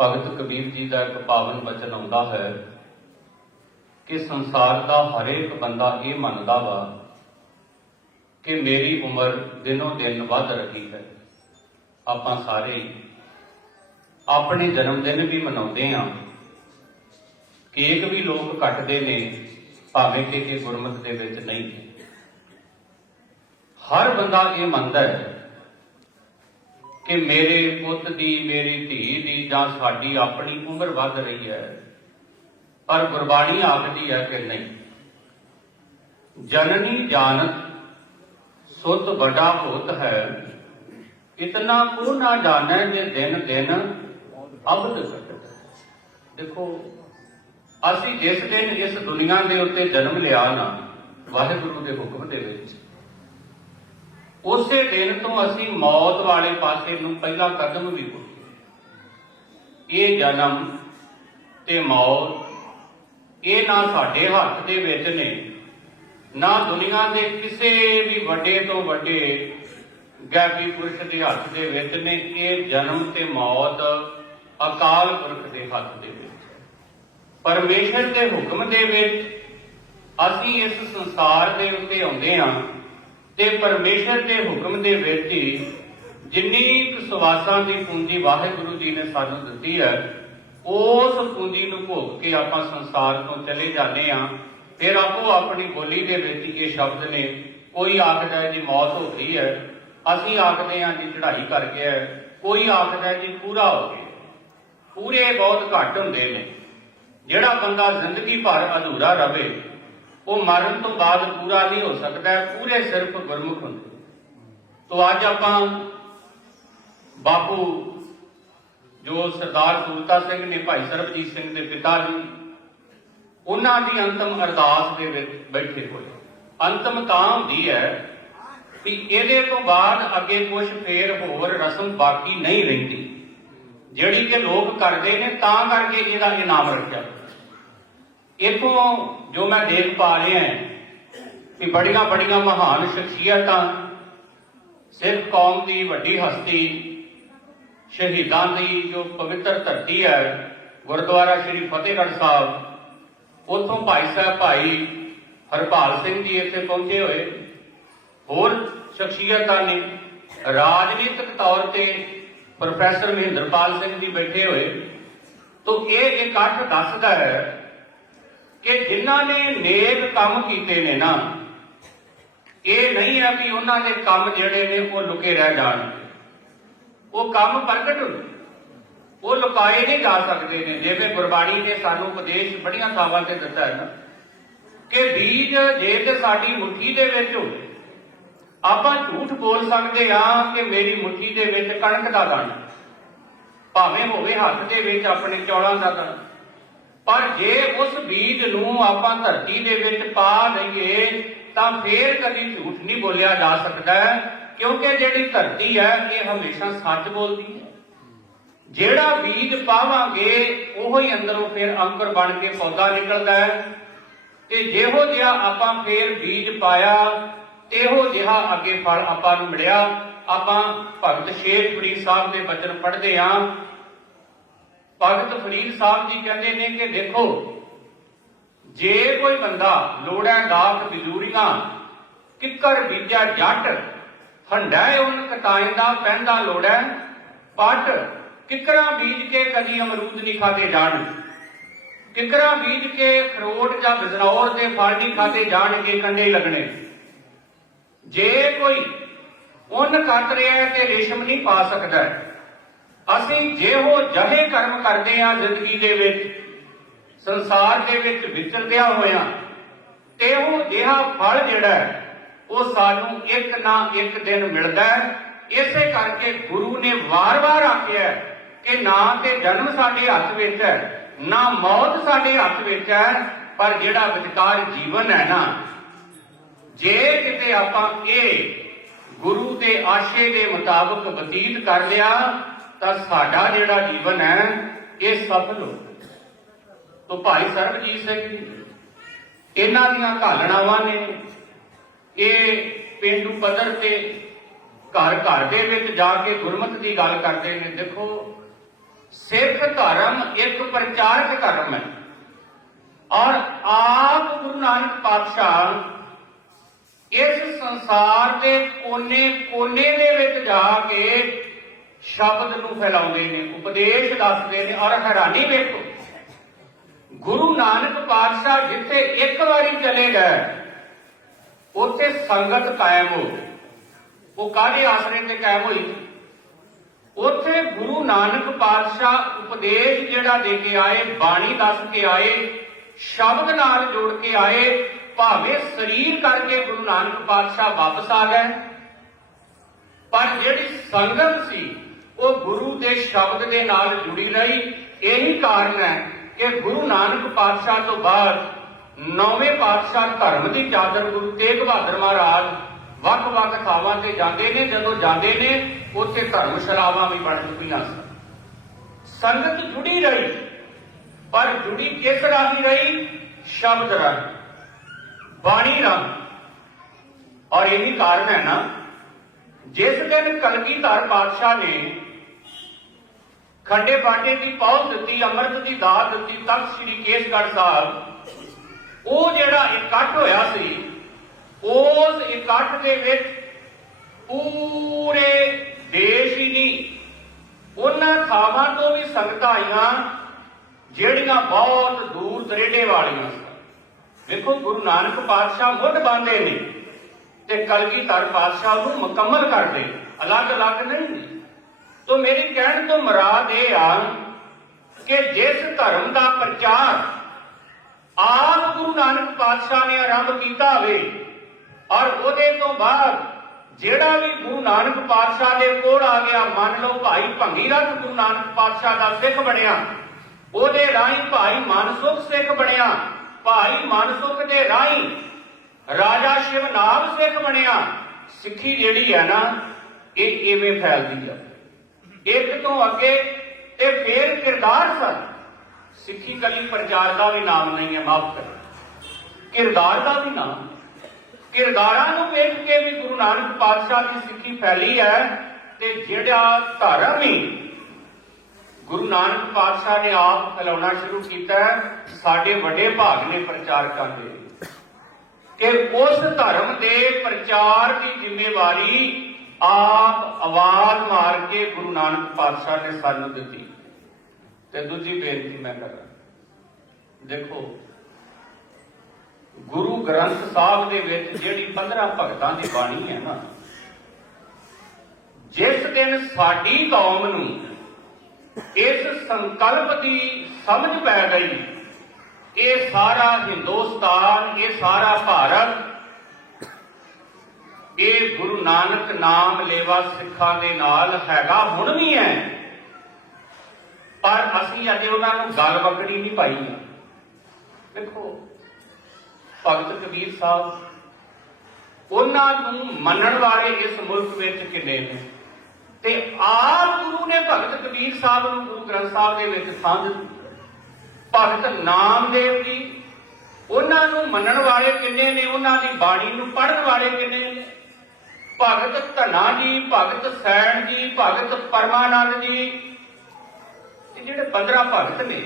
ਭਗਤ ਕਬੀਰ ਜੀ ਦਾ ਇੱਕ ਪਾਵਨ ਵਚਨ ਆਉਂਦਾ ਹੈ ਕਿ ਸੰਸਾਰ ਦਾ ਹਰੇਕ ਬੰਦਾ ਇਹ ਮੰਨਦਾ ਵਾ ਕਿ ਮੇਰੀ ਉਮਰ ਦਿਨੋਂ ਦਿਨ ਵੱਧ ਰਹੀ ਹੈ। ਆਪਾਂ ਸਾਰੇ ਆਪਣੇ ਜਨਮ ਦਿਨ ਵੀ ਮਨਾਉਂਦੇ ਆਂ ਕੇਕ ਵੀ ਲੋਕ ਕੱਟਦੇ ਨੇ, ਭਾਵੇਂ ਕਿ ਗੁਰਮਤ ਦੇ ਵਿੱਚ ਨਹੀਂ। ਹਰ ਬੰਦਾ ਇਹ ਮੰਨਦਾ ਹੈ ਕਿ ਮੇਰੇ ਪੁੱਤ ਦੀ, ਮੇਰੀ ਧੀ ਦੀ ਜਾਂ ਸਾਡੀ ਆਪਣੀ ਉਮਰ ਵੱਧ ਰਹੀ ਹੈ। ਪਰ ਗੁਰਬਾਣੀ ਆਖਦੀ ਹੈ ਕਿ ਨਹੀਂ। ਜਨਨੀ ਜਾਣਤ ਸੁਤ ਵੱਡਾ ਹੋਤ ਹੈ। ਇਤਨਾ ਕੋ ਨਾ ਜਾਣੈ ਜੇ ਦਿਨ ਦਿਨ ਅਬਦ ਦੇਖੋ, ਅਸੀਂ ਜਿਸ ਦਿਨ ਇਸ ਦੁਨੀਆ ਦੇ ਉੱਤੇ ਜਨਮ ਲਿਆ ਨਾ, ਵਾਹਿਗੁਰੂ ਦੇ ਹੁਕਮ ਦੇ ਵਿੱਚ। ਉਸੇ ਦਿਨ ਤੋਂ ਅਸੀਂ ਮੌਤ ਵਾਲੇ ਪਾਸੇ ਨੂੰ ਪਹਿਲਾ ਕਦਮ ਵੀ ਪੁੱਟਿਆ ਇਹ ਜਨਮ ਤੇ ਮੌਤ, ਇਹ ਨਾ ਸਾਡੇ ਹੱਥ ਦੇ ਵਿੱਚ ਨੇ, ਨਾ ਦੁਨੀਆ ਦੇ ਕਿਸੇ ਵੀ ਵੱਡੇ ਤੋਂ ਵੱਡੇ ਗੈਬੀ ਪੁਰਸ਼ ਦੇ ਹੱਥ ਦੇ ਵਿੱਚ ਨੇ। ਇਹ ਜਨਮ ਤੇ ਮੌਤ ਅਕਾਲ ਪੁਰਖ ਦੇ ਹੱਥ ਦੇ ਵਿੱਚ। ਹੈ। ਪਰਮੇਸ਼ਰ ਦੇ ਹੁਕਮ ਦੇ ਵਿੱਚ ਅਸੀਂ ਇਸ ਸੰਸਾਰ ਦੇ ਉੱਤੇ ਆਉਂਦੇ ਹਾਂ। ਤੇ ਪਰਮੇਸ਼ਰ ਦੇ ਹੁਕਮ ਦੇ ਵਿੱਚ ਹੀ ਜਿੰਨੀ ਕੁ ਸਵਾਸਾਂ ਦੀ ਪੂੰਜੀ ਵਾਹਿਗੁਰੂ ਜੀ ਨੇ ਸਾਨੂੰ ਦਿੱਤੀ ਹੈ, ਉਸ ਪੂੰਜੀ ਨੂੰ ਭੋਗ ਕੇ ਆਪਾਂ ਸੰਸਾਰ ਤੋਂ ਚਲੇ ਜਾਂਦੇ ਹਾਂ। ਫਿਰ ਆਪੋ ਆਪਣੀ ਬੋਲੀ ਦੇ ਵਿੱਚ ਇਹ ਸ਼ਬਦ ਨੇ, ਕੋਈ ਆਖਦਾ ਹੈ ਜੀ ਮੌਤ ਹੋ ਗਈ ਹੈ, ਅਸੀਂ ਆਖਦੇ ਹਾਂ ਜੀ ਚੜ੍ਹਾਈ ਕਰ ਗਿਆ ਹੈ, ਕੋਈ ਆਖਦਾ ਹੈ ਜੀ ਪੂਰਾ ਹੋ ਗਿਆ ਪੂਰੇ ਬਹੁਤ ਘੱਟ ਹੁੰਦੇ ਨੇ। ਜਿਹੜਾ ਬੰਦਾ ਜ਼ਿੰਦਗੀ ਭਰ ਅਧੂਰਾ ਰਵੇ ਉਹ ਮਰਨ ਤੋਂ ਬਾਅਦ ਪੂਰਾ ਨਹੀਂ ਹੋ ਸਕਦਾ, ਪੂਰੇ ਸਿਰਫ ਗੁਰਮੁਖ ਹੁੰਦੇ ਤੋਂ ਅੱਜ ਆਪਾਂ ਬਾਪੂ ਜੋ ਸਰਦਾਰ ਸੂਰਤਾ ਸਿੰਘ ਨੇ, ਭਾਈ ਸਰਬਜੀਤ ਸਿੰਘ ਦੇ ਪਿਤਾ ਜੀ, ਉਹਨਾਂ ਦੀ ਅੰਤਮ ਅਰਦਾਸ ਦੇ ਵਿੱਚ ਬੈਠੇ ਹੋਏ ਅੰਤਮ ਤਾਂ ਹੁੰਦੀ ਹੈ ਵੀ ਇਹਦੇ ਤੋਂ ਬਾਅਦ ਅੱਗੇ ਕੁਝ ਫੇਰ ਹੋਰ ਰਸਮ ਬਾਕੀ ਨਹੀਂ ਰਹਿੰਦੀ। ਜਿਹੜੀ ਕਿ ਲੋਕ ਕਰਦੇ ਨੇ, ਤਾਂ ਕਰਕੇ ਇਹਦਾ ਇਨਾਮ ਰੱਖਿਆ ਇਥੋਂ ਜੋ ਮੈਂ ਦੇਖ ਪਾ ਰਿਹਾ ਹਾਂ ਕਿ ਬੜੀਆਂ ਬੜੀਆਂ ਮਹਾਨ ਸ਼ਖਸੀਅਤਾਂ ਸਿੱਖ ਕੌਮ ਦੀ ਵੱਡੀ ਹਸਤੀ, ਸ਼ਹੀਦਾਂ ਦੀ ਜੋ ਪਵਿੱਤਰ ਧਰਤੀ ਹੈ, ਗੁਰਦੁਆਰਾ ਸ੍ਰੀ ਫਤਿਹਗੜ੍ਹ ਸਾਹਿਬ, ਉੱਥੋਂ ਭਾਈ ਸਾਹਿਬ ਭਾਈ ਹਰਪਾਲ ਸਿੰਘ ਜੀ ਇੱਥੇ ਪਹੁੰਚੇ ਹੋਏ। ਹੋਰ ਸ਼ਖਸੀਅਤਾਂ ਨੇ ਰਾਜਨੀਤਿਕ ਤੌਰ ਤੇ ਪ੍ਰੋਫੈਸਰ ਮਹਿੰਦਰਪਾਲ ਸਿੰਘ ਜੀ ਬੈਠੇ ਹੋਏ। ਤੋਂ ਇਹ ਇਕੱਠ ਦੱਸਦਾ ਹੈ ਕਿ ਜਿਨ੍ਹਾਂ ਨੇ ਨੇਕ ਕੰਮ ਕੀਤੇ ਨੇ ਨਾ, ਇਹ ਨਹੀਂ ਹੈ ਕਿ ਉਹਨਾਂ ਦੇ ਕੰਮ ਜਿਹੜੇ ਨੇ ਉਹ ਲੁਕੇ ਰਹਿ ਜਾਣ। ਉਹ ਕੰਮ ਪ੍ਰਗਟ ਹੁੰਦੇ। ਉਹ ਲੁਕਾਏ ਨਹੀਂ ਜਾ ਸਕਦੇ ਨੇ। ਜਿਵੇਂ ਗੁਰਬਾਣੀ ਨੇ ਸਾਨੂੰ ਉਪਦੇਸ਼ ਬੜੀਆਂ ਥਾਵਾਂ ਤੇ ਦਿੱਤਾ ਹੈ ਨਾ, ਕਿ ਬੀਜ ਜੇ ਤੇ ਸਾਡੀ ਮੁੱਠੀ ਦੇ ਵਿੱਚ ਹੋਵੇ, ਆਪਾਂ ਝੂਠ ਬੋਲ ਸਕਦੇ ਹਾਂ ਕਿ ਮੇਰੀ ਮੁੱਠੀ ਦੇ ਵਿੱਚ ਕਣਕ ਦਾ ਦਾਣਾ ਭਾਵੇਂ ਹੋਵੇ ਹੱਥ ਦੇ ਵਿੱਚ ਆਪਣੇ ਚੌਲਾਂ ਦਾ ਦਾਣਾ ਪਰ ਜੇ ਉਸ ਬੀਜ ਨੂੰ ਆਪਾਂ ਧਰਤੀ ਦੇ ਵਿੱਚ ਪਾ ਦਈਏ ਤਾਂ ਫੇਰ ਕਦੀ ਝੂਠ ਨਹੀਂ ਬੋਲਿਆ ਜਾ ਸਕਦਾ, ਕਿਉਂਕਿ ਜਿਹੜੀ ਧਰਤੀ ਹੈ, ਇਹ ਹਮੇਸ਼ਾ ਸੱਚ ਬੋਲਦੀ ਹੈ। ਜਿਹੜਾ ਬੀਜ ਪਾਵਾਂਗੇ, ਉਹੋ ਹੀ ਅੰਦਰੋਂ ਫਿਰ ਅੰਕੁਰ ਬਣ ਕੇ ਪੌਦਾ ਨਿਕਲਦਾ ਹੈ। ਤੇ ਜਿਹੋ ਜਿਹਾ ਆਪਾਂ ਫੇਰ ਬੀਜ ਪਾਇਆ, ਇਹੋ ਜਿਹਾ ਅੱਗੇ ਫਲ ਆਪਾਂ ਨੂੰ ਮਿਲਿਆ। ਆਪਾਂ ਭਗਤ ਸ਼ੇਖ ਫਰੀਦ ਸਾਹਿਬ ਦੇ ਬਚਨ ਪੜ੍ਹਦੇ ਆਂ ਭਗਤ ਫਰੀਦ ਸਾਹਿਬ ਜੀ ਕਹਿੰਦੇ ਨੇ ਕਿ ਦੇਖੋ, ਜੇ ਕੋਈ ਬੰਦਾ ਲੋੜਾਂ ਦਾਤ ਬਿਜੂਰੀਆਂ ਕਿੱਕਰ ਬੀਜਾ ਜੱਟ, ਹੰਡਾ ਉਹਨ ਕਟਾਏ ਪੈਂਦਾ ਲੋੜਾਂ, ਪੱਟ, ਕਿੱਕਰਾਂ ਬੀਜ ਕੇ ਕਦੀ ਅਮਰੂਦ ਨਹੀਂ ਖਾਦੇ ਜਾਣ। ਕਿੱਕਰਾਂ ਬੀਜ ਕੇ ਖਰੋਟ ਜਾਂ ਬਿਜਨੌਰ ਦੇ ਫਲ ਨਹੀਂ ਖਾਦੇ ਜਾਣਗੇ ਕੰਡੇ ਲੱਗਣੇ। ਜੇ ਕੋਈ ਉਹਨ ਕੱਟ ਰਿਹਾ ਤੇ ਰੇਸ਼ਮ ਨਹੀਂ ਪਾ ਸਕਦਾ। ਅਸੀਂ ਜਿਹੋ ਜਹੇ ਕਰਮ ਕਰਦੇ ਆ ਜ਼ਿੰਦਗੀ ਦੇ ਵਿੱਚ, ਸੰਸਾਰ ਦੇ ਵਿੱਚ ਵਿਚਰਦਿਆਂ ਹੋਇਆ ਤੇ ਉਹ ਜਿਹਾ ਫਲ ਜਿਹੜਾ ਉਹ ਸਾਨੂੰ ਇੱਕ ਨਾ ਇੱਕ ਦਿਨ ਮਿਲਦਾ ਹੈ। ਇਸੇ ਕਰਕੇ ਗੁਰੂ ਨੇ ਵਾਰ-ਵਾਰ ਆਖਿਆ ਕਿ ਨਾ ਤੇ ਜਨਮ ਸਾਡੇ ਹੱਥ ਵਿੱਚ ਹੈ, ਨਾ ਮੌਤ ਸਾਡੇ ਹੱਥ ਵਿੱਚ ਹੈ, ਪਰ ਜਿਹੜਾ ਵਿਚਕਾਰ ਜੀਵਨ ਹੈ ਨਾ, ਜੇ ਕਿਤੇ ਆਪਾਂ ਇਹ ਗੁਰੂ ਦੇ ਆਸ਼ੇ ਦੇ ਮੁਤਾਬਕ ਬਤੀਤ ਕਰ ਲਿਆ ਤਾਂ ਸਾਡਾ ਜਿਹੜਾ ਜੀਵਨ ਹੈ, ਇਹ ਸਫਲ ਹੋ। ਤੋ ਭਾਈ ਸਰਬਜੀਤ ਸਿੰਘ ਜੀ, ਇਹਨਾਂ ਦੀਆਂ ਘਾਲਣਾਵਾਂ ਨੇ, ਇਹ ਪਿੰਡੂ ਪੱਧਰ ਤੇ ਘਰ ਘਰ ਦੇ ਵਿੱਚ ਜਾ ਕੇ ਗੁਰਮਤਿ ਦੀ ਗੱਲ ਕਰਦੇ ਨੇ। ਦੇਖੋ, ਸਿੱਖ ਧਰਮ ਇੱਕ ਪ੍ਰਚਾਰਕ ਧਰਮ ਹੈ। ਔਰ ਆਪ ਗੁਰੂ ਨਾਨਕ ਪਾਤਸ਼ਾਹ ਇਸ ਸੰਸਾਰ ਦੇ ਕੋਨੇ-ਕੋਨੇ ਦੇ ਵਿੱਚ ਜਾ ਕੇ ਸ਼ਬਦ ਨੂੰ ਫੈਲਾਉਂਦੇ ਨੇ, ਉਪਦੇਸ਼ ਦੱਸਦੇ ਨੇ ਔਰ ਹੈਰਾਨੀ ਵੇਖੋ। ਗੁਰੂ ਨਾਨਕ ਪਾਤਸ਼ਾਹ ਜਿੱਥੇ ਇੱਕ ਵਾਰੀ ਚਲੇ ਗਏ, ਉੱਥੇ ਸੰਗਤ ਕਾਇਮ ਹੋ ਗਈ। ਉਹ ਕਾਹਦੇ ਆਸਰੇ ਤੇ ਕਾਇਮ ਹੋਈ? ਉੱਥੇ ਗੁਰੂ ਨਾਨਕ ਪਾਤਸ਼ਾਹ ਉਪਦੇਸ਼ ਜਿਹੜਾ ਦੇ ਕੇ ਆਏ, ਬਾਣੀ ਦੱਸ ਕੇ ਆਏ, ਸ਼ਬਦ ਨਾਲ ਜੋੜ ਕੇ ਆਏ, ਭਾਵੇਂ ਸਰੀਰ ਕਰਕੇ ਗੁਰੂ ਨਾਨਕ ਪਾਤਸ਼ਾਹ ਵਾਪਸ ਆ ਗਏ, ਪਰ ਜਿਹੜੀ ਸੰਗਤ ਸੀ ਉਹ ਗੁਰੂ ਦੇ ਸ਼ਬਦ ਦੇ ਨਾਲ ਜੁੜੀ ਰਹੀ। ਇਹੀ ਕਾਰਨ ਹੈ ਕਿ ਗੁਰੂ ਨਾਨਕ ਪਾਤਸ਼ਾਹ ਤੋਂ ਬਾਅਦ ਨੌਵੇਂ ਪਾਤਸ਼ਾਹ ਧਰਮ ਦੀ ਚਾਦਰ ਗੁਰੂ ਤੇਗ ਬਹਾਦਰ ਮਹਾਰਾਜ ਵੱਖ-ਵੱਖ ਥਾਵਾਂ ਤੇ ਜਾਂਦੇ ਨੇ। ਜਦੋਂ ਜਾਂਦੇ ਨੇ, ਉੱਥੇ ਧਰਮਸ਼ਾਲਾਵਾਂ ਵੀ ਬਣ ਚੁੱਕੀਆਂ ਸਨ। ਸੰਗਤ ਜੁੜੀ ਰਹੀ, ਪਰ ਜੁੜੀ ਕਿਸ ਰਾਹੀਂ ਰਹੀ? ਸ਼ਬਦ ਰਾਹੀਂ, ਬਾਣੀ ਰਾਹੀਂ। ਔਰ ਇਹੀ ਕਾਰਨ ਹੈ ਨਾ ਜਿਸ ਦਿਨ ਕਲਗੀਧਰ ਪਾਤਸ਼ਾਹ ਨੇ ਖੰਡੇ ਬਾਟੇ ਦੀ ਪੌਲ ਦਿੱਤੀ, ਅੰਮ੍ਰਿਤ ਦੀ ਦਾਤ ਦਿੱਤੀ, ਤਖਤ ਸ੍ਰੀ ਕੇਸਗੜ੍ਹ ਸਾਹਿਬ, ਉਹ ਜਿਹੜਾ ਇਕੱਠ ਹੋਇਆ ਸੀ, ਉਸ ਇਕੱਠ ਦੇ ਵਿੱਚ ਪੂਰੇ ਦੇਸ਼ ਹੀ ਨਹੀਂ, ਉਹਨਾਂ ਥਾਵਾਂ ਤੋਂ ਵੀ ਸੰਗਤਾਂ ਆਈਆਂ, ਜਿਹੜੀਆਂ ਬਹੁਤ ਦੂਰ ਦਰੇਡੇ ਵਾਲੀਆਂ ਸਨ। ਵੇਖੋ ਗੁਰੂ ਨਾਨਕ ਪਾਤਸ਼ਾਹ ਮੁੱਢ ਬੰਦੇ ਨੇ। ਤੇ ਕਲਗੀਧਰ ਪਾਤਸ਼ਾਹ ਨੂੰ ਮੁਕੰਮਲ ਕਰਦੇ ਅਲੱਗ-ਅਲੱਗ ਨਹੀਂ। ਤੋ ਮੇਰੀ ਕਹਿਣ ਤੋਂ ਮੁਰਾਦ ਇਹ ਆ ਕਿ ਜਿਸ ਧਰਮ ਦਾ ਪ੍ਰਚਾਰ ਆਪ ਗੁਰੂ ਨਾਨਕ ਪਾਤਸ਼ਾਹ ਨੇ ਆਰੰਭ ਕੀਤਾ ਹੋਵੇ ਔਰ ਉਹਦੇ ਤੋਂ ਬਾਅਦ ਜਿਹੜਾ ਵੀ ਗੁਰੂ ਨਾਨਕ ਪਾਤਸ਼ਾਹ ਦੇ ਕੋਲ ਆ ਗਿਆ, ਮੰਨ ਲਓ ਭਾਈ ਭੰਗੀ ਰਥ ਗੁਰੂ ਨਾਨਕ ਪਾਤਸ਼ਾਹ ਦਾ ਸਿੱਖ ਬਣਿਆ, ਉਹਦੇ ਰਾਹੀਂ ਭਾਈ ਮਨਸੁਖ ਸਿੱਖ ਬਣਿਆ, ਭਾਈ ਮਨਸੁਖ ਦੇ ਰਾਹੀਂ ਰਾਜਾ ਸ਼ਿਵਨਾਮ ਸਿੱਖ ਬਣਿਆ। ਸਿੱਖੀ ਜਿਹੜੀ ਹੈ ਨਾ, ਇਹ ਇਵੇਂ ਫੈਲਦੀ ਆ। ਇੱਕ ਤੋਂ ਅੱਗੇ ਤੇ ਫੇਰ ਕਿਰਦਾਰ ਸਨ। ਸਿੱਖੀ ਕਲੀ ਪ੍ਰਚਾਰ ਦਾ ਵੀ ਨਾਮ ਨਹੀਂ ਹੈ, ਮਾਫ ਕਰ। ਕਿਰਦਾਰ ਦਾ ਵੀ ਨਾਮ। ਕਿਰਦਾਰਾਂ ਨੂੰ ਵੇਖ ਕੇ ਵੀ ਗੁਰੂ ਨਾਨਕ ਪਾਤਸ਼ਾਹ ਦੀ ਸਿੱਖੀ ਫੈਲੀ ਹੈ ਤੇ ਜਿਹੜਾ ਧਰਮ ਹੀ ਗੁਰੂ ਨਾਨਕ ਪਾਤਸ਼ਾਹ ਨੇ ਆਪ ਫੈਲਾਉਣਾ ਸ਼ੁਰੂ ਕੀਤਾ ਸਾਡੇ ਵੱਡੇ ਭਾਗ ਨੇ ਪ੍ਰਚਾਰ ਦੇ ਕਿ ਉਸ ਧਰਮ ਦੇ ਪ੍ਰਚਾਰ ਦੀ ਜ਼ਿੰਮੇਵਾਰੀ ਆਪ ਆਵਾਜ਼ ਮਾਰ ਕੇ ਗੁਰੂ ਨਾਨਕ ਪਾਤਸ਼ਾਹ ਨੇ ਸਾਨੂੰ ਦਿੱਤੀ। ਤੇ ਦੂਜੀ ਬੇਨਤੀ ਮੈਂ ਕਰਾਂ ਦੇਖੋ, ਗੁਰੂ ਗ੍ਰੰਥ ਸਾਹਿਬ ਦੇ ਵਿੱਚ ਜਿਹੜੀ 15 ਭਗਤਾਂ ਦੀ ਬਾਣੀ ਹੈ ਨਾ, ਜਿਸ ਦਿਨ ਸਾਡੀ ਕੌਮ ਨੂੰ ਇਸ ਸੰਕਲਪ ਦੀ ਸਮਝ ਪੈ ਗਈ ਇਹ ਸਾਰਾ ਹਿੰਦੁਸਤਾਨ, ਇਹ ਸਾਰਾ ਭਾਰਤ, ਇਹ ਗੁਰੂ ਨਾਨਕ ਨਾਮ ਲੇਵਾ ਸਿੱਖਾਂ ਦੇ ਨਾਲ ਹੈਗਾ, ਹੁਣ ਵੀ ਹੈ। ਪਰ ਅਸੀਂ ਅਜੇ ਉਹਨਾਂ ਨੂੰ ਗੱਲ ਵਕੜੀ ਨਹੀਂ ਪਾਈ। ਦੇਖੋ, ਭਗਤ ਕਬੀਰ ਸਾਹਿਬ, ਉਹਨਾਂ ਨੂੰ ਮੰਨਣ ਵਾਲੇ ਇਸ ਮੁਲਕ ਵਿੱਚ ਕਿੰਨੇ ਨੇ? ਤੇ ਆਪ ਗੁਰੂ ਨੇ ਭਗਤ ਕਬੀਰ ਸਾਹਿਬ ਨੂੰ ਗੁਰੂ ਗ੍ਰੰਥ ਸਾਹਿਬ ਦੇ ਵਿੱਚ ਸਾਂਝ ਦਿੱਤੀ। ਭਗਤ ਨਾਮਦੇਵ ਜੀ। ਉਹਨਾਂ ਨੂੰ ਮੰਨਣ ਵਾਲੇ ਕਿੰਨੇ ਨੇ? ਉਹਨਾਂ ਦੀ ਬਾਣੀ ਨੂੰ ਪੜ੍ਹਨ ਵਾਲੇ ਕਿੰਨੇ ਨੇ? ਭਗਤ ਧਨਾ ਜੀ, ਭਗਤ ਸੈਣ ਜੀ, ਭਗਤ ਪਰਮਾਨੰਦ ਜੀ। ਇਹ ਜਿਹੜੇ 15 ਭਗਤ ਨੇ,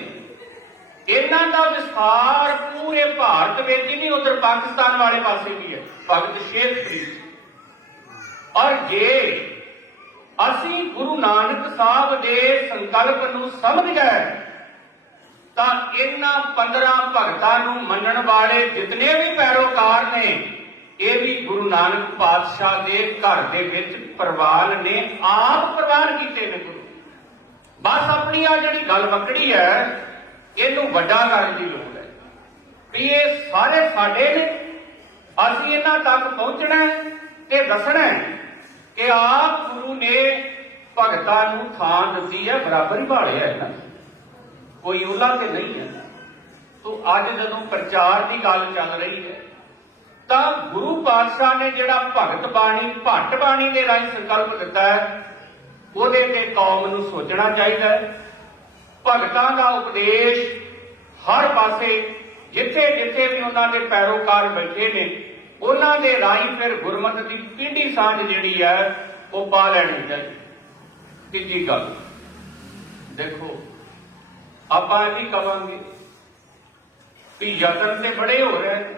ਇਹਨਾਂ ਦਾ ਵਿਸਥਾਰ ਪੂਰੇ ਭਾਰਤ ਵਿੱਚ ਹੀ ਨਹੀਂ, ਉਧਰ ਪਾਕਿਸਤਾਨ ਵਾਲੇ ਪਾਸੇ ਵੀ ਹੈ। ਭਗਤ ਸ਼ੇਖ ਫਰੀਦ ਔਰ ਜੇ ਅਸੀਂ ਗੁਰੂ ਨਾਨਕ ਸਾਹਿਬ ਦੇ ਸੰਕਲਪ ਨੂੰ ਸਮਝ ਗਏ ਤਾਂ ਇਹਨਾਂ 15 ਭਗਤਾਂ ਨੂੰ ਮੰਨਣ ਵਾਲੇ ਜਿਤਨੇ ਵੀ ਪੈਰੋਕਾਰ ਨੇ, ਇਹ ਵੀ ਗੁਰੂ ਨਾਨਕ ਪਾਤਸ਼ਾਹ ਦੇ ਘਰ ਦੇ ਵਿੱਚ ਪ੍ਰਵਾਨ ਨੇ, ਆਪ ਪ੍ਰਵਾਨ ਕੀਤੇ ਨੇ ਗੁਰੂ। ਬਸ ਆਪਣੀ ਆ ਜਿਹੜੀ ਗੱਲ ਮੱਕੜੀ ਹੈ, ਇਹਨੂੰ ਵੱਡਾ ਕਰਨ ਦੀ ਲੋੜ ਹੈ। ਵੀ ਇਹ ਸਾਰੇ ਸਾਡੇ ਨੇ, ਅਸੀਂ ਇਹਨਾਂ ਤੱਕ ਪਹੁੰਚਣਾ ਹੈ ਤੇ ਦੱਸਣਾ ਹੈ ਕਿ ਆਪ ਗੁਰੂ ਨੇ ਭਗਤਾਂ ਨੂੰ ਥਾਂ ਦਿੱਤੀ ਹੈ, ਬਰਾਬਰ ਹੀ ਭਾਲਿਆ ਹੈ ਨਾ ਕੋਈ ਉਹਨਾਂ ਤੇ ਨਹੀਂ ਹੈ। ਤੋ ਅੱਜ ਜਦੋਂ ਪ੍ਰਚਾਰ ਦੀ ਗੱਲ ਚੱਲ ਰਹੀ ਹੈ, ਤਾਂ ਗੁਰੂ ਪਾਤਸ਼ਾਹ ਨੇ ਜਿਹੜਾ ਭਗਤ ਬਾਣੀ, ਭੱਟ ਬਾਣੀ ਦੇ ਰਾਹੀਂ ਸੰਕਲਪ ਦਿੱਤਾ ਹੈ, ਉਹਦੇ ਤੇ ਕੌਮ ਨੂੰ ਸੋਚਣਾ ਚਾਹੀਦਾ ਹੈ। ਭਗਤਾਂ ਦਾ ਉਪਦੇਸ਼ ਹਰ ਪਾਸੇ, ਜਿੱਥੇ ਜਿੱਥੇ ਵੀ ਉਹਨਾਂ ਦੇ ਪੈਰੋਕਾਰ ਬੈਠੇ ਨੇ, ਉਹਨਾਂ ਦੇ ਰਾਹੀਂ ਫਿਰ ਗੁਰਮਤਿ ਦੀ ਪੀढ़ी ਸਾਂਝ ਜਿਹੜੀ ਹੈ, ਉਹ ਪਾ ਲੈਣੀ ਚਾਹੀਦੀ। ਤੀਜੀ ਗੱਲ, ਦੇਖੋ ਆਪਾਂ ਇਹ ਵੀ ਕਵਾਂਗੇ ਵੀ ਯਤਨ ਤੇ ਬੜੇ ਹੋ ਰਹੇ ਨੇ,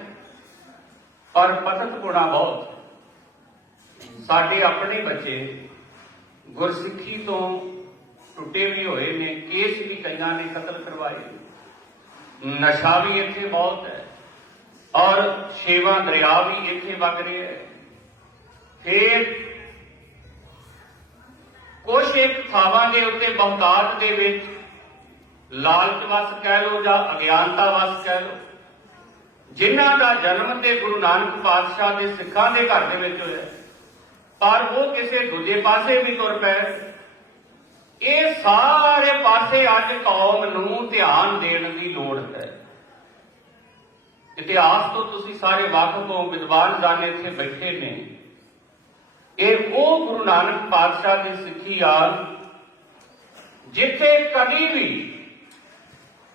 ਪਰ ਪਤਤ ਗੁਣਾ ਬਹੁਤ। ਸਾਡੇ ਆਪਣੇ ਬੱਚੇ ਗੁਰਸਿੱਖੀ ਤੋਂ ਟੁੱਟੇ ਵੀ ਹੋਏ ਨੇ ਕੇਸ ਵੀ ਕਈਆਂ ਨੇ ਕਤਲ ਕਰਵਾਏ। ਨਸ਼ਾ ਵੀ ਇੱਥੇ ਬਹੁਤ ਹੈ ਔਰ ਛੇਵਾਂ ਦਰਿਆ ਵੀ ਇੱਥੇ ਵਗ ਰਿਹਾ ਹੈ। ਫਿਰ ਕੁਛ ਇੱਕ ਥਾਵਾਂ ਦੇ ਉੱਤੇ ਬਹੁਤਾਤ ਦੇ ਵਿੱਚ ਲਾਲਚ ਵਸ ਕਹਿ ਲੋ ਜਾਂ ਅਗਿਆਨਤਾ ਵਸ ਕਹਿ ਲੋ ਜਿਨ੍ਹਾਂ ਦਾ ਜਨਮ ਤੇ ਗੁਰੂ ਨਾਨਕ ਪਾਤਸ਼ਾਹ ਦੇ ਸਿੱਖਾਂ ਦੇ ਘਰ ਦੇ ਵਿੱਚ ਹੋਇਆ। ਪਰ ਉਹ ਕਿਸੇ ਦੂਜੇ ਪਾਸੇ ਵੀ ਤੁਰ ਪਏ। ਇਹ ਸਾਰੇ ਪਾਸੇ ਅੱਜ ਕੌਮ ਨੂੰ ਧਿਆਨ ਦੇਣ ਦੀ ਲੋੜ ਹੈ। ਇਤਿਹਾਸ ਤੋਂ ਤੁਸੀਂ ਸਾਰੇ ਵਾਕਫ ਹੋ ਵਿਦਵਾਨ ਜਾਣੇ ਇੱਥੇ ਬੈਠੇ ਨੇ। ਇਹ ਉਹ ਗੁਰੂ ਨਾਨਕ ਪਾਤਸ਼ਾਹ ਦੀ ਸਿੱਖੀ ਆ, ਜਿੱਥੇ ਕਦੀ ਵੀ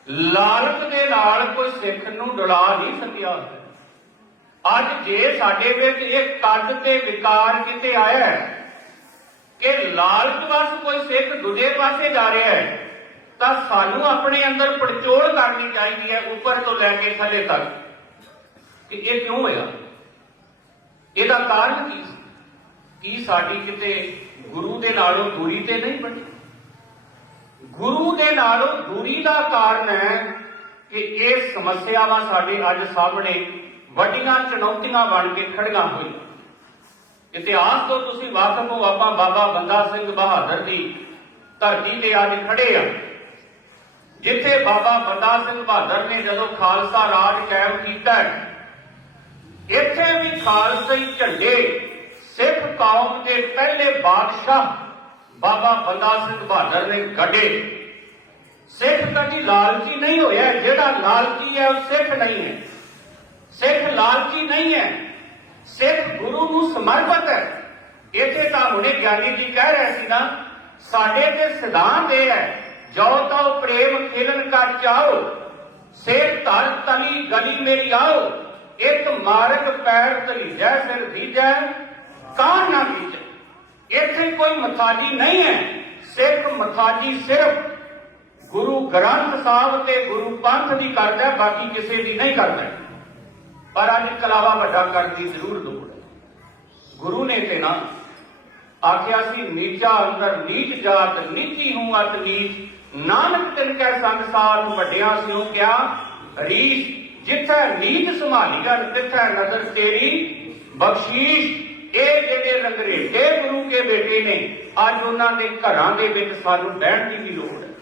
ਲਾਲਚ ਦੇ ਨਾਲ ਕੋਈ ਸਿੱਖ ਨੂੰ ਡੁਲਾ ਨਹੀਂ ਸਕਿਆ। ਅੱਜ ਜੇ ਸਾਡੇ ਵਿੱਚ ਇਹ ਕੱਦ ਤੇ ਵਿਕਾਰ ਕਿਤੇ ਆਇਆ ਹੈ ਕਿ ਲਾਲਚ ਵਸ ਕੋਈ ਸਿੱਖ ਦੂਜੇ ਪਾਸੇ ਜਾ ਰਿਹਾ ਹੈ, ਤਾਂ ਸਾਨੂੰ ਆਪਣੇ ਅੰਦਰ ਪੜਚੋਲ ਕਰਨੀ ਚਾਹੀਦੀ ਹੈ ਉੱਪਰ ਤੋਂ ਲੈ ਕੇ ਥੱਲੇ ਤੱਕ। ਕਿ ਇਹ ਕਿਉਂ ਹੋਇਆ? ਇਹਦਾ ਕਾਰਨ ਕੀ ਸੀ? ਕੀ ਸਾਡੀ ਕਿਤੇ ਗੁਰੂ ਦੇ ਨਾਲੋਂ ਦੂਰੀ ਤੇ ਨਹੀਂ ਬਣੀ ਗੁਰੂ ਦੇ ਨਾਲੋਂ ਦੂਰੀ ਦਾ ਕਾਰਨ ਹੈ ਕਿ ਇਹ ਸਮੱਸਿਆਵਾਂ ਸਾਡੇ ਅੱਜ ਸਾਹਮਣੇ ਵੱਡੀਆਂ ਚੁਣੌਤੀਆਂ ਬਣ ਕੇ ਖੜੀਆਂ ਹੋਈਆਂ। ਇਤਿਹਾਸ ਤੋਂ ਤੁਸੀਂ ਵਾਕਫ ਹੋ, ਆਪਾਂ ਬਾਬਾ ਬੰਦਾ ਸਿੰਘ ਬਹਾਦਰ ਦੀ ਧਰਤੀ ਤੇ ਅੱਜ ਖੜੇ ਆ। ਜਿੱਥੇ ਬਾਬਾ ਬੰਦਾ ਸਿੰਘ ਬਹਾਦਰ ਨੇ ਜਦੋਂ ਖਾਲਸਾ ਰਾਜ ਕਾਇਮ ਕੀਤਾ ਇੱਥੇ ਵੀ ਖਾਲਸਾਈ ਝੰਡੇ ਸਿੱਖ ਕੌਮ ਦੇ ਪਹਿਲੇ ਬਾਦਸ਼ਾਹ ਬਾਬਾ ਬੰਦਾ ਸਿੰਘ ਬਹਾਦਰ ਨੇ ਗੱਡੇ। ਸਿੱਖ ਕਦੀ ਲਾਲਚੀ ਨਹੀਂ ਹੋਇਆ, ਜਿਹੜਾ ਲਾਲਚੀ ਹੈ ਉਹ ਸਿੱਖ ਨਹੀਂ ਹੈ। ਸਿੱਖ ਲਾਲਚੀ ਨਹੀਂ ਹੈ। ਸਿੱਖ ਗੁਰੂ ਨੂੰ ਸਮਰਪਿਤ ਹੈ। ਇੱਥੇ ਤਾਂ ਹੁਣੇ ਗਿਆਨੀ ਜੀ ਕਹਿ ਰਹੇ ਸੀ ਨਾ, ਸਾਡੇ ਤੇ ਸਿਧਾਂਤ ਇਹ ਹੈ, ਜੋ ਤਉ ਪ੍ਰੇਮ ਖੇਲਨ ਕਰ ਚਾਓ ਸੇਖ ਧਰ ਤਲੀ ਗਲੀ ਮੇਰੀ ਆਓ, ਇੱਕ ਮਾਰਗ ਪੈਰ ਤਲੀਜੈ ਸਿਰ ਦੀਜੈ ਕਾਨ ਨਾ ਕੀਜੈ ਇੱਥੇ ਕੋਈ ਮਥਾਜੀ ਨਹੀਂ ਹੈ। ਸਿਰਫ ਮਥਾਜੀ ਸਿਰਫ ਗੁਰੂ ਗ੍ਰੰਥ ਸਾਹਿਬ ਤੇ ਗੁਰੂ ਪੰਥ ਦੀ ਕਰਦਾ ਬਾਕੀ ਕਿਸੇ ਦੀ ਨਹੀਂ ਕਰਦਾ ਪਰ ਅੱਜ ਕਲਾਵਾ ਵੱਡਾ ਕਰਨ ਦੀ ਜ਼ਰੂਰ ਲੋੜ ਹੈ। ਗੁਰੂ ਨੇ ਤੇ ਨਾ ਆਖਿਆ ਸੀ, ਨੀਚਾ ਅੰਦਰ ਨੀਚ ਜਾਤ, ਨੀਚੀ ਹੂੰ ਅਤ ਨੀਚ। ਨਾਨਕ ਤਿਨ ਕੈ ਸੰਗ ਸਾਥ ਵੱਡਿਆਂ ਸਿਓ ਕਿਆ? ਰੀਸ, ਜਿੱਥੇ ਨੀਚ ਸੰਭਾਲੀ ਗਨ ਤਿੱਥੇ ਨਜ਼ਰ ਤੇਰੀ ਬਖਸ਼ੀਸ਼। ਇਹ ਜਿਹੜੇ ਰੰਗਰੇਟੇ ਗੁਰੂ ਕੇ ਬੇਟੇ ਨੇ, ਅੱਜ ਉਹਨਾਂ ਦੇ ਘਰਾਂ ਦੇ ਵਿੱਚ ਸਾਨੂੰ ਬਹਿਣ ਦੀ ਵੀ ਲੋੜ ਹੈ।